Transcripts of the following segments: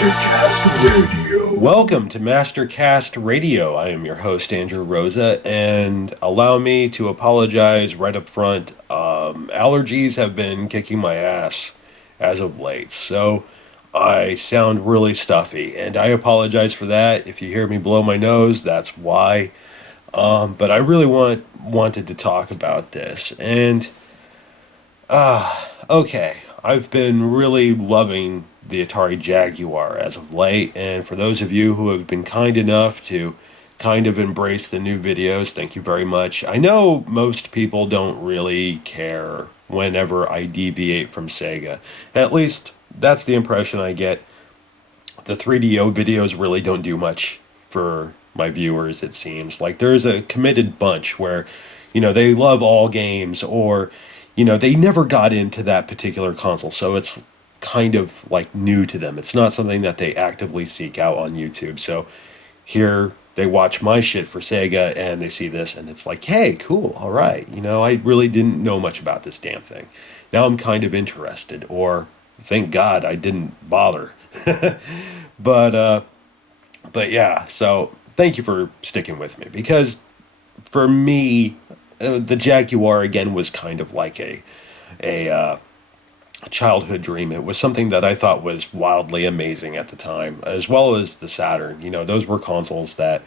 Mastercast Radio. Welcome to Mastercast Radio. I am your host, Andrew Rosa, and allow me to apologize right up front. Allergies have been kicking my ass as of late, so I sound really stuffy, and I apologize for that. If you hear me blow my nose, that's why. But I really wanted to talk about this, and okay, I've been really loving the Atari Jaguar as of late, and for those of you who have been kind enough to kind of embrace the new videos, thank you very much. I know most people don't really care whenever I deviate from Sega. At least that's the impression I get. The 3DO videos really don't do much for my viewers, it seems. Like there's a committed bunch where, they love all games or they never got into that particular console, so it's kind of like new to them. It's not something that they actively seek out on YouTube. So here they watch my shit for Sega and they see this and it's like, hey, cool, all right. I really didn't know much about this damn thing. Now I'm kind of interested, or thank God I didn't bother. but but yeah, so thank you for sticking with me because for me, the Jaguar again was kind of like a childhood dream. It was something that I thought was wildly amazing at the time, as well as the Saturn. Those were consoles that,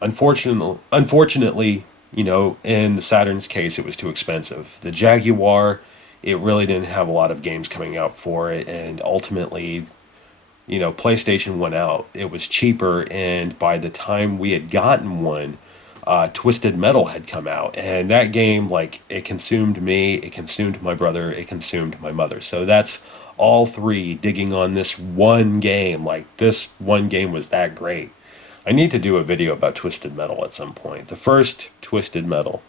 unfortunately, in the Saturn's case, it was too expensive. The Jaguar, it really didn't have a lot of games coming out for it, and ultimately, PlayStation went out. It was cheaper, and by the time we had gotten one, Twisted Metal had come out, and that game, like, it consumed me, it consumed my brother, it consumed my mother. So that's all three digging on this one game. Like, this one game was that great. I need to do a video about Twisted Metal at some point. The first Twisted Metal.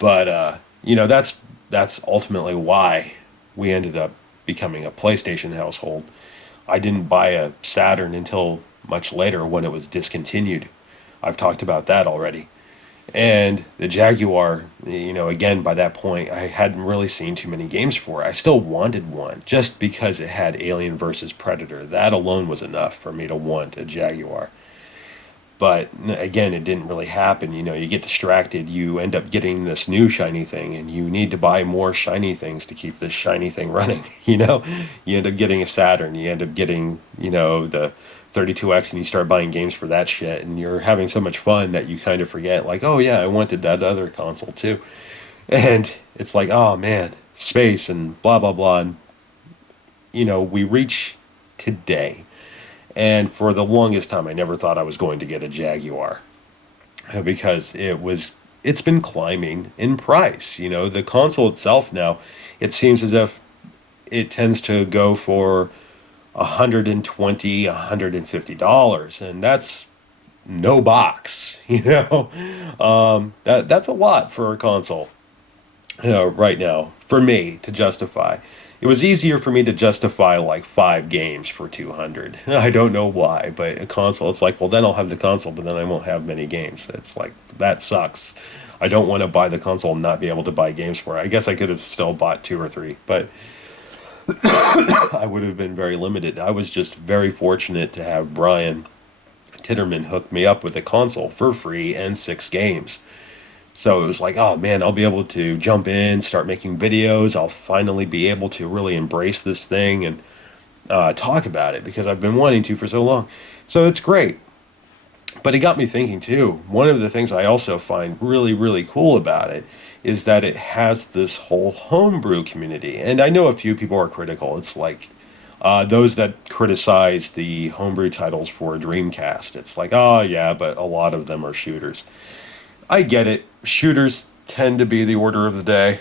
But, that's ultimately why we ended up becoming a PlayStation household. I didn't buy a Saturn until much later when it was discontinued. I've talked about that already. And the Jaguar, again, by that point, I hadn't really seen too many games for it. I still wanted one just because it had Alien versus Predator. That alone was enough for me to want a Jaguar. But again, it didn't really happen. You get distracted, you end up getting this new shiny thing, and you need to buy more shiny things to keep this shiny thing running. You end up getting a Saturn, you end up getting, the 32X, and you start buying games for that shit, and you're having so much fun that you kind of forget, like, oh yeah, I wanted that other console too. And it's like, oh man, space and blah, blah, blah. And, we reach today. And for the longest time, I never thought I was going to get a Jaguar because it's been climbing in price. The console itself now, it seems as if it tends to go for $120, $150, and that's no box. That's a lot for a console. Right now for me to justify. It was easier for me to justify like 5 games for 200. I don't know why, but a console, it's like, well, then I'll have the console, but then I won't have many games. It's like, that sucks. I don't want to buy the console and not be able to buy games for it. I guess I could have still bought 2 or 3, but I would have been very limited. I was just very fortunate to have Brian Titterman hook me up with a console for free and 6 games. So it was like, oh man, I'll be able to jump in, start making videos. I'll finally be able to really embrace this thing and talk about it because I've been wanting to for so long. So it's great. But it got me thinking too. One of the things I also find really, really cool about it is that it has this whole homebrew community. And I know a few people are critical. It's like those that criticize the homebrew titles for Dreamcast. It's like, oh yeah, but a lot of them are shooters. I get it. Shooters tend to be the order of the day.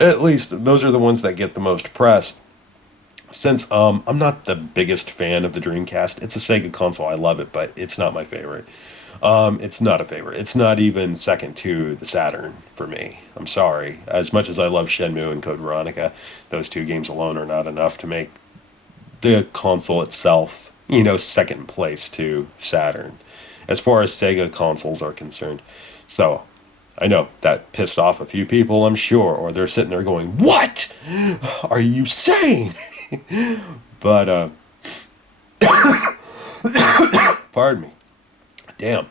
At least those are the ones that get the most press. Since I'm not the biggest fan of the Dreamcast, it's a Sega console. I love it, but it's not my favorite. It's not a favorite. It's not even second to the Saturn for me. I'm sorry. As much as I love Shenmue and Code Veronica, those 2 games alone are not enough to make the console itself, second place to Saturn, as far as Sega consoles are concerned. So, I know that pissed off a few people, I'm sure, or they're sitting there going, what are you saying? But pardon me. Damn.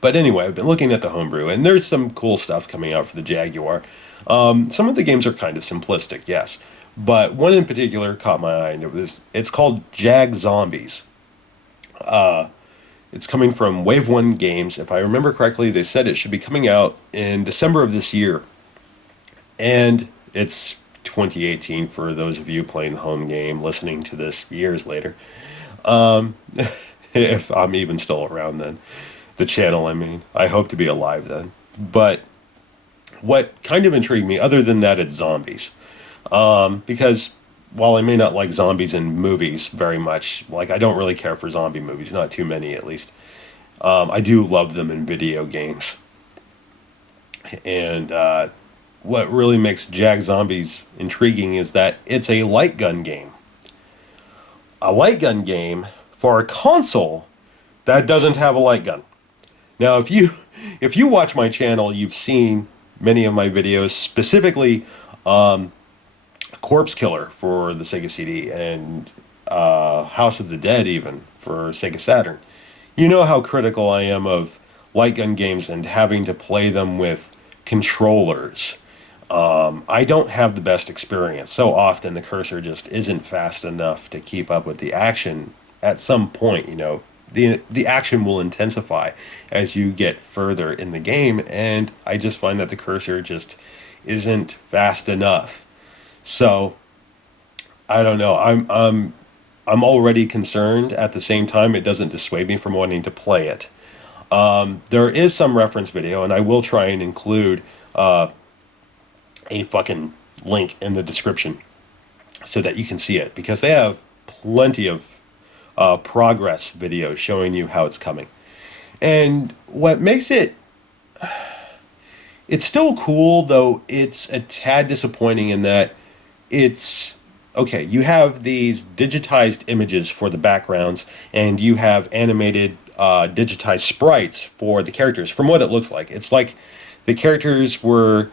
But anyway, I've been looking at the homebrew, and there's some cool stuff coming out for the Jaguar. Some of the games are kind of simplistic, yes, but one in particular caught my eye, and it's called Jag Zombies. It's coming from Wave One Games. If I remember correctly, they said it should be coming out in December of this year, and it's 2018 for those of you playing the home game, listening to this years later. If I'm even still around then. The channel, I mean. I hope to be alive then. But what kind of intrigued me, other than that, it's zombies. Because while I may not like zombies in movies very much, like I don't really care for zombie movies, not too many at least. I do love them in video games. And what really makes Jag Zombies intriguing is that it's a light gun game. A light gun game for a console that doesn't have a light gun. Now, if you watch my channel, you've seen many of my videos, specifically Corpse Killer for the Sega CD and House of the Dead even for Sega Saturn. You know how critical I am of light gun games and having to play them with controllers. I don't have the best experience. So often the cursor just isn't fast enough to keep up with the action. At some point, the action will intensify as you get further in the game, and I just find that the cursor just isn't fast enough. So I don't know. I'm already concerned. At the same time, it doesn't dissuade me from wanting to play it. There is some reference video, and I will try and include a fucking link in the description so that you can see it, because they have plenty of progress videos showing you how it's coming. And what makes it's still cool, though it's a tad disappointing in that it's okay, you have these digitized images for the backgrounds, and you have animated digitized sprites for the characters. From what it looks like, it's like the characters were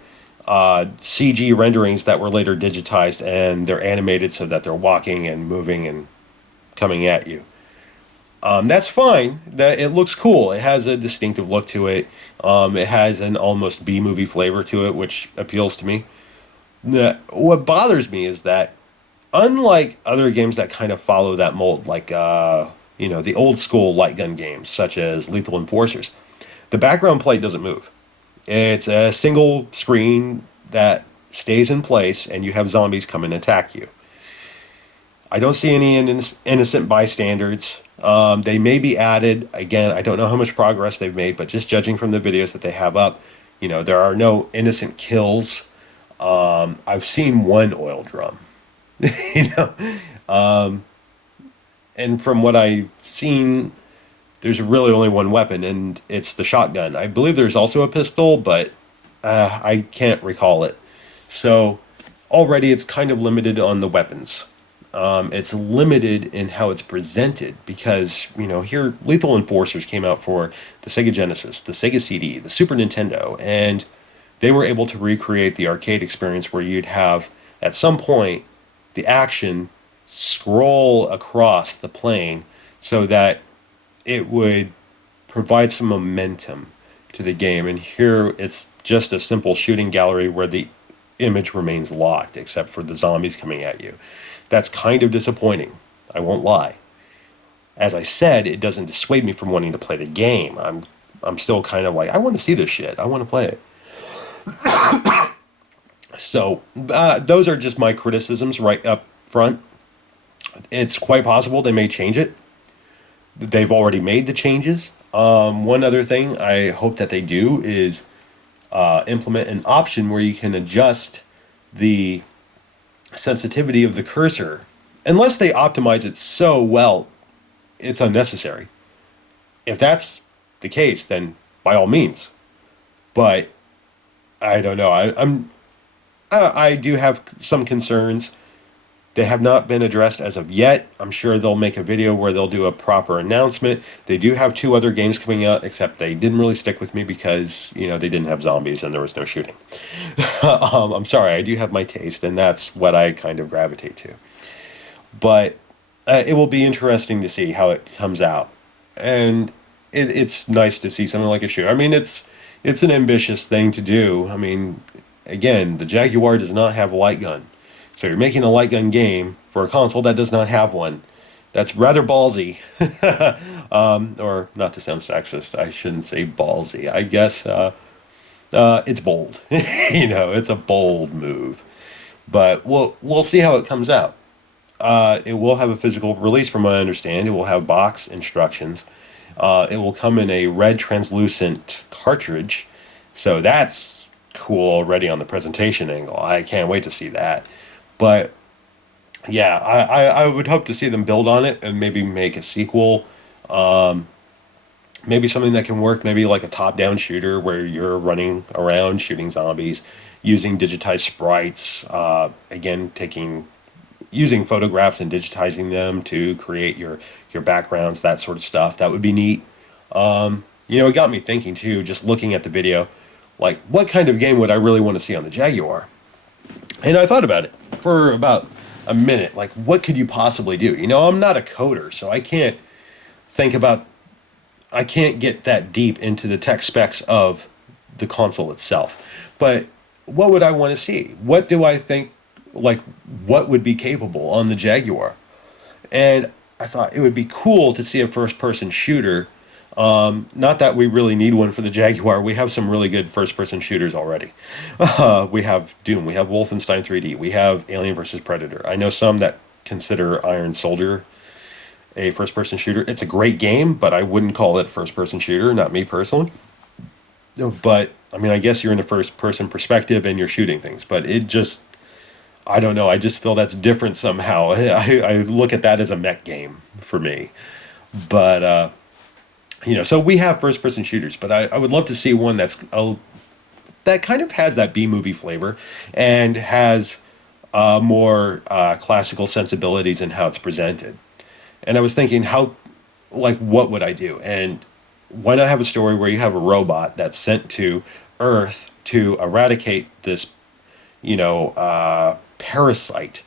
CG renderings that were later digitized, and they're animated so that they're walking and moving and coming at you. That's fine. That it looks cool. It has a distinctive look to it. It has an almost B-movie flavor to it, which appeals to me. What bothers me is that, unlike other games that kind of follow that mold, like the old school light gun games such as Lethal Enforcers, the background plate doesn't move. It's a single screen that stays in place, and you have zombies come and attack you. I don't see any innocent bystanders. They may be added. Again, I don't know how much progress they've made, but just judging from the videos that they have up, there are no innocent kills. I've seen one oil drum, and from what I've seen, there's really only one weapon, and it's the shotgun. I believe there's also a pistol, but I can't recall it. So already it's kind of limited on the weapons. It's limited in how it's presented because, here Lethal Enforcers came out for the Sega Genesis, the Sega CD, the Super Nintendo, and they were able to recreate the arcade experience where you'd have, at some point, the action scroll across the plane so that it would provide some momentum to the game. And here it's just a simple shooting gallery where the image remains locked except for the zombies coming at you. That's kind of disappointing. I won't lie. As I said, it doesn't dissuade me from wanting to play the game. I'm still kind of like, I want to see this shit. I want to play it. So those are just my criticisms right up front. It's quite possible they may change it. They've already made the changes. One other thing I hope that they do is implement an option where you can adjust the sensitivity of the cursor. Unless they optimize it so well, it's unnecessary. If that's the case, then by all means. But I don't know. I do have some concerns. They have not been addressed as of yet. I'm sure they'll make a video where they'll do a proper announcement. They do have two other games coming out, except they didn't really stick with me because, they didn't have zombies and there was no shooting. I'm sorry, I do have my taste, and that's what I kind of gravitate to. But it will be interesting to see how it comes out. And it's nice to see something like a shooter. I mean, it's an ambitious thing to do. I mean, again, the Jaguar does not have a light gun. So you're making a light gun game for a console that does not have one. That's rather ballsy. Or not to sound sexist, I shouldn't say ballsy. I guess it's bold. It's a bold move. But we'll see how it comes out. It will have a physical release, from what I understand. It will have box instructions. It will come in a red translucent cartridge. So that's cool already on the presentation angle. I can't wait to see that. But yeah, I would hope to see them build on it and maybe make a sequel. Maybe something that can work, maybe like a top-down shooter where you're running around shooting zombies, using digitized sprites, again, using photographs and digitizing them to create your backgrounds, that sort of stuff. That would be neat. It got me thinking too, just looking at the video, like what kind of game would I really want to see on the Jaguar? And I thought about it for about a minute. Like, what could you possibly do? I'm not a coder, so I can't get that deep into the tech specs of the console itself. But what would I want to see? What do I think, like, what would be capable on the Jaguar? And I thought it would be cool to see a first-person shooter. Not that we really need one for the Jaguar. We have some really good first-person shooters already. We have Doom. We have Wolfenstein 3D. We have Alien vs. Predator. I know some that consider Iron Soldier a first-person shooter. It's a great game, but I wouldn't call it a first-person shooter, not me personally. But, I mean, I guess you're in a first-person perspective and you're shooting things. But it just, I don't know. I just feel that's different somehow. I look at that as a mech game for me. But, so we have first-person shooters, but I would love to see one that kind of has that B-movie flavor and has more classical sensibilities in how it's presented. And I was thinking, what would I do? And why not have a story where you have a robot that's sent to Earth to eradicate this, parasite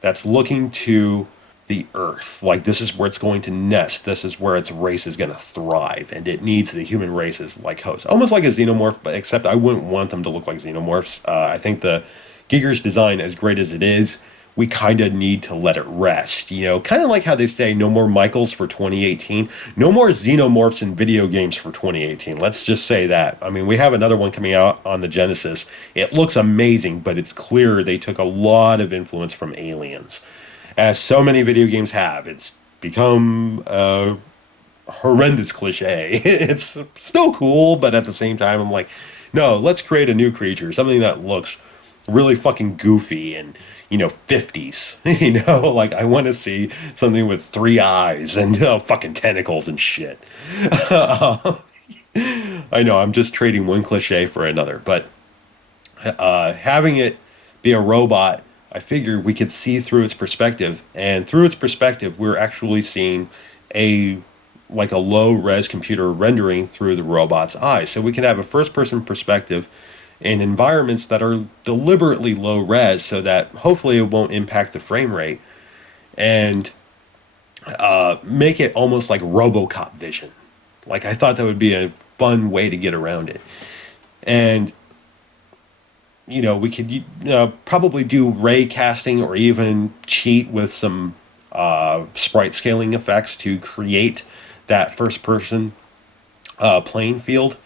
that's looking to the Earth. Like, this is where it's going to nest. This is where its race is going to thrive, and it needs the human race as like host. Almost like a xenomorph, but except I wouldn't want them to look like xenomorphs. I think the Giger's design, as great as it is, we kind of need to let it rest. Kind of like how they say no more Michaels for 2018. No more xenomorphs in video games for 2018. Let's just say that. I mean, we have another one coming out on the Genesis. It looks amazing, but it's clear they took a lot of influence from Aliens. As so many video games have. It's become a horrendous cliche. It's still cool, but at the same time, I'm like, no, let's create a new creature, something that looks really fucking goofy and, 50s. Like, I want to see something with 3 eyes and fucking tentacles and shit. I know, I'm just trading one cliche for another, but having it be a robot, I figured we could see through its perspective, and through its perspective, we're actually seeing a low-res computer rendering through the robot's eyes. So we can have a first-person perspective in environments that are deliberately low-res so that hopefully it won't impact the frame rate, and make it almost like RoboCop vision. Like, I thought that would be a fun way to get around it. And we could probably do ray casting or even cheat with some sprite scaling effects to create that first-person playing field.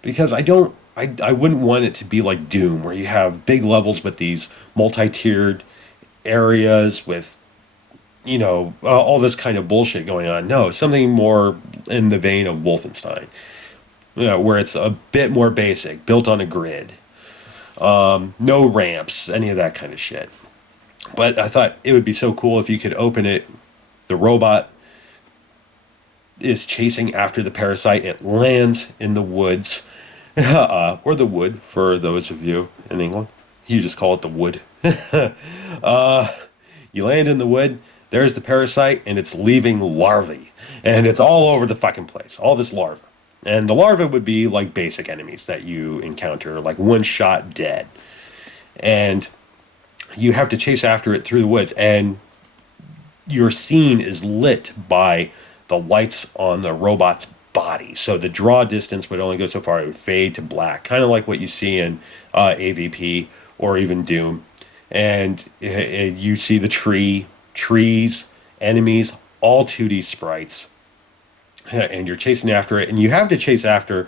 Because I wouldn't want it to be like Doom, where you have big levels with these multi-tiered areas with, all this kind of bullshit going on. No, something more in the vein of Wolfenstein, where it's a bit more basic, built on a grid. No ramps, any of that kind of shit. But I thought it would be so cool if you could open it. The robot is chasing after the parasite. It lands in the woods, or the wood for those of you in England. You just call it the wood. You land in the wood, there's the parasite, and it's leaving larvae. And it's all over the fucking place, all this larva. And the larvae would be like basic enemies that you encounter, like one shot dead. And you have to chase after it through the woods. And your scene is lit by the lights on the robot's body. So the draw distance would only go so far. It would fade to black, kind of like what you see in AVP or even Doom. And you see the trees, enemies, all 2D sprites. And you're chasing after it. And you have to chase after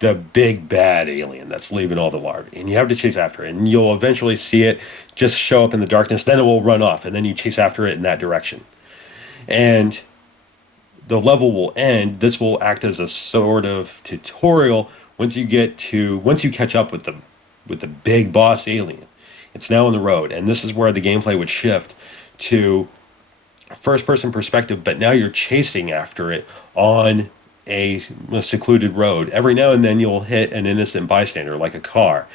the big bad alien that's leaving all the larvae. And you have to chase after it. And you'll eventually see it just show up in the darkness. Then it will run off. And then you chase after it in that direction. And the level will end. This will act as a sort of tutorial once you catch up with the big boss alien. It's now on the road. And this is where the gameplay would shift to first person perspective, but now you're chasing after it on a secluded road. Every now and then you'll hit an innocent bystander like a car,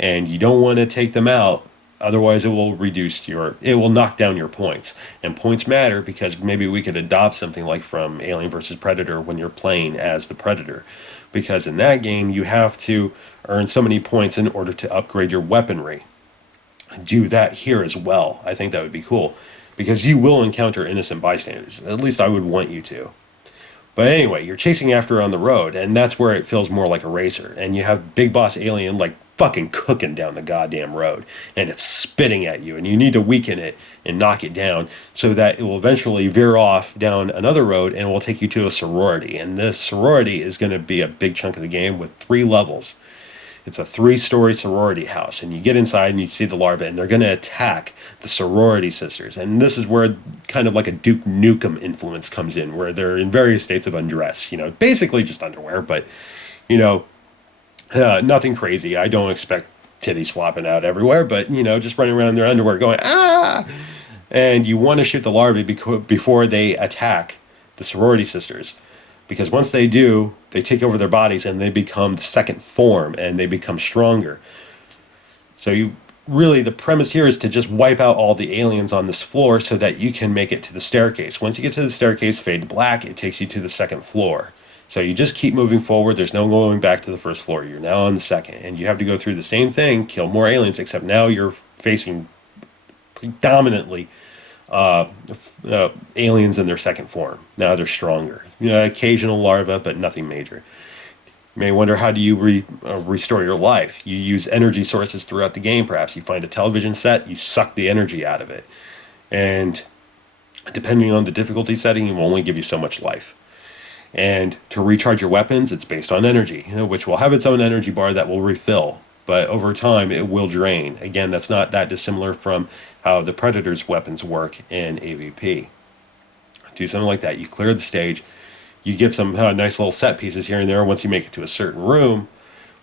and you don't want to take them out, otherwise it will knock down your points. And points matter because maybe we could adopt something like from Alien vs Predator when you're playing as the Predator, because in that game you have to earn so many points in order to upgrade your weaponry. Do that here as well. I think that would be cool, because you will encounter innocent bystanders. At least I would want you to. But anyway, you're chasing after her on the road, and that's where it feels more like a racer. And you have Big Boss Alien like fucking cooking down the goddamn road, and it's spitting at you, and you need to weaken it and knock it down so that it will eventually veer off down another road and will take you to a sorority. And this sorority is going to be a big chunk of the game with 3 levels. It's a 3-story sorority house, and you get inside and you see the larvae, and they're going to attack the sorority sisters. And this is where kind of like a Duke Nukem influence comes in, where they're in various states of undress. Basically just underwear, but nothing crazy. I don't expect titties flopping out everywhere, but just running around in their underwear going ah. And you want to shoot the larvae before they attack the sorority sisters. Because once they do, they take over their bodies and they become the second form and they become stronger. So the premise here is to just wipe out all the aliens on this floor so that you can make it to the staircase. Once you get to the staircase, fade to black, it takes you to the second floor. So you just keep moving forward. There's no going back to the first floor. You're now on the second. And you have to go through the same thing, kill more aliens, except now you're facing predominantly aliens in their second form. Now they're stronger. Occasional larvae, but nothing major. You may wonder, how do you restore your life? You use energy sources throughout the game, perhaps. You find a television set, you suck the energy out of it. And depending on the difficulty setting, it will only give you so much life. And to recharge your weapons, it's based on energy, which will have its own energy bar that will refill. But over time, it will drain. Again, that's not that dissimilar from how the Predator's weapons work in AVP. Do something like that. You clear the stage. You get some nice little set pieces here and there once you make it to a certain room.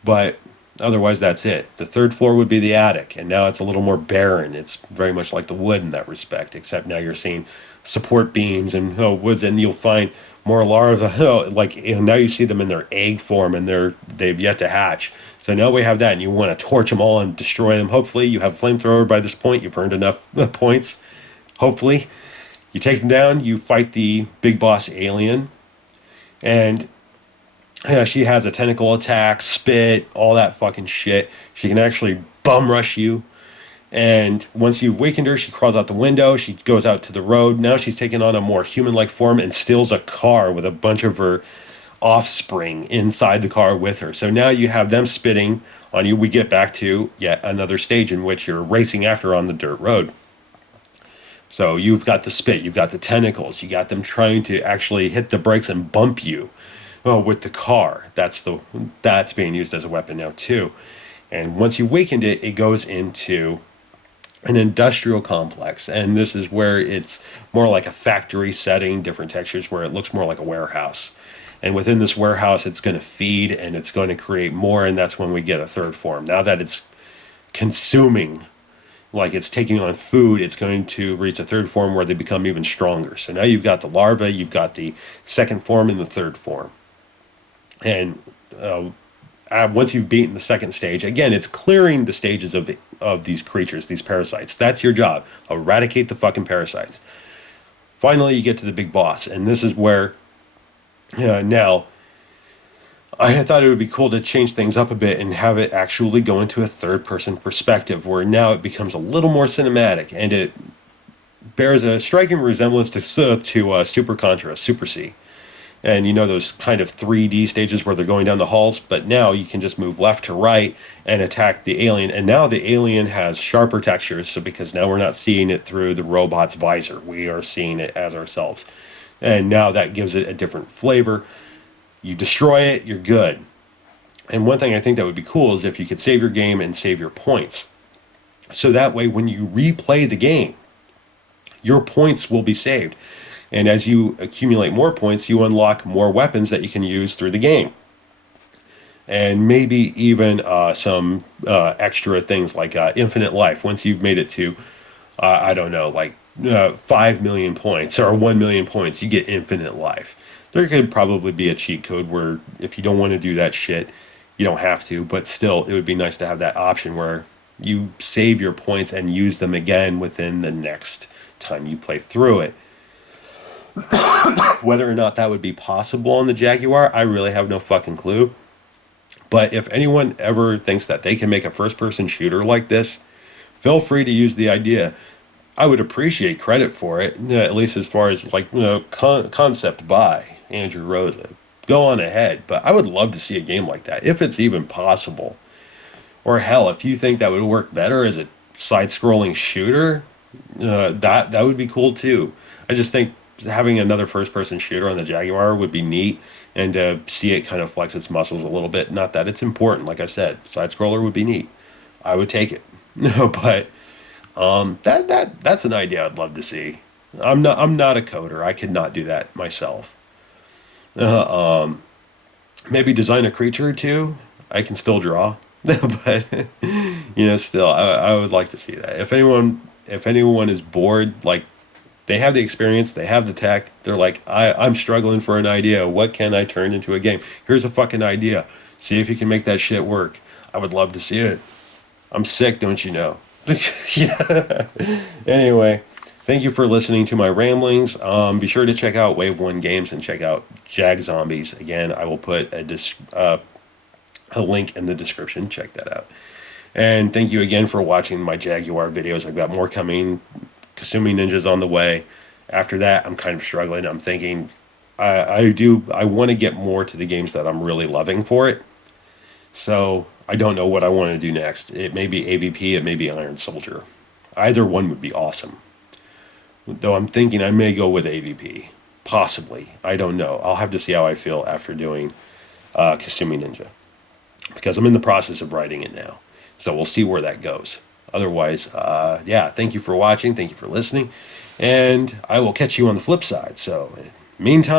But otherwise, that's it. The third floor would be the attic. And now it's a little more barren. It's very much like the wood in that respect. Except now you're seeing support beams and woods. And you'll find more larvae. Now you see them in their egg form and they've yet to hatch. So now we have that, and you want to torch them all and destroy them. Hopefully, you have a flamethrower by this point. You've earned enough points. Hopefully. You take them down. You fight the big boss alien. And she has a tentacle attack, spit, all that fucking shit. She can actually bum rush you. And once you've weakened her, she crawls out the window. She goes out to the road. Now she's taken on a more human-like form and steals a car with a bunch of her offspring inside the car with her. So now you have them spitting on you. We get back to yet another stage in which you're racing after on the dirt road. So you've got the spit, you've got the tentacles, you got them trying to actually hit the brakes and bump you with the car. That's being used as a weapon now too. And once you weakened it, it goes into an industrial complex, and this is where it's more like a factory setting, different textures, where it looks more like a warehouse. And within this warehouse, it's going to feed and it's going to create more, and that's when we get a third form. Now that it's consuming, like it's taking on food, it's going to reach a third form where they become even stronger. So now you've got the larva, you've got the second form and the third form. And once you've beaten the second stage, again, it's clearing the stages of these creatures, these parasites. That's your job. Eradicate the fucking parasites. Finally, you get to the big boss, and this is where now I had thought it would be cool to change things up a bit and have it actually go into a third-person perspective, where now it becomes a little more cinematic, and it bears a striking resemblance to Super Contra, Super C. And you know those kind of 3D stages where they're going down the halls, but now you can just move left to right and attack the alien. And now the alien has sharper textures, so because now we're not seeing it through the robot's visor, we are seeing it as ourselves. And now that gives it a different flavor. You destroy it, you're good. And one thing I think that would be cool is if you could save your game and save your points. So that way when you replay the game, your points will be saved. And as you accumulate more points, you unlock more weapons that you can use through the game. And maybe even some extra things like infinite life. Once you've made it to, I don't know, like 5 million points or 1 million points, you get infinite life. There could probably be a cheat code where if you don't want to do that shit, you don't have to. But still, it would be nice to have that option where you save your points and use them again within the next time you play through it. Whether or not that would be possible on the Jaguar, I really have no fucking clue. But if anyone ever thinks that they can make a first-person shooter like this, feel free to use the idea. I would appreciate credit for it, at least as far as like concept by Andrew Rosa. Go on ahead, but I would love to see a game like that if it's even possible. Or hell, if you think that would work better as a side-scrolling shooter, that would be cool too. I just think having another first-person shooter on the Jaguar would be neat, and to see it kind of flex its muscles a little bit. Not that it's important, like I said, side-scroller would be neat. I would take it, but that's an idea I'd love to see. I'm not a coder. I could not do that myself. Maybe design a creature or two. I can still draw, but still, I would like to see that. If anyone is bored, like, they have the experience, they have the tech, they're like, I'm struggling for an idea. What can I turn into a game? Here's a fucking idea. See if you can make that shit work. I would love to see it. I'm sick, don't you know? Yeah. Anyway, thank you for listening to my ramblings. Be sure to check out Wave 1 Games and check out Jag Zombies. Again, I will put a link in the description. Check that out. And thank you again for watching my Jaguar videos. I've got more coming. Kasumi Ninja's on the way. After that, I'm kind of struggling. I'm thinking I want to get more to the games that I'm really loving for it. So I don't know what I want to do next. It may be AVP, it may be Iron Soldier. Either one would be awesome. Though I'm thinking I may go with AVP. Possibly. I don't know. I'll have to see how I feel after doing Kasumi Ninja. Because I'm in the process of writing it now. So we'll see where that goes. Otherwise, thank you for watching. Thank you for listening. And I will catch you on the flip side. So, meantime.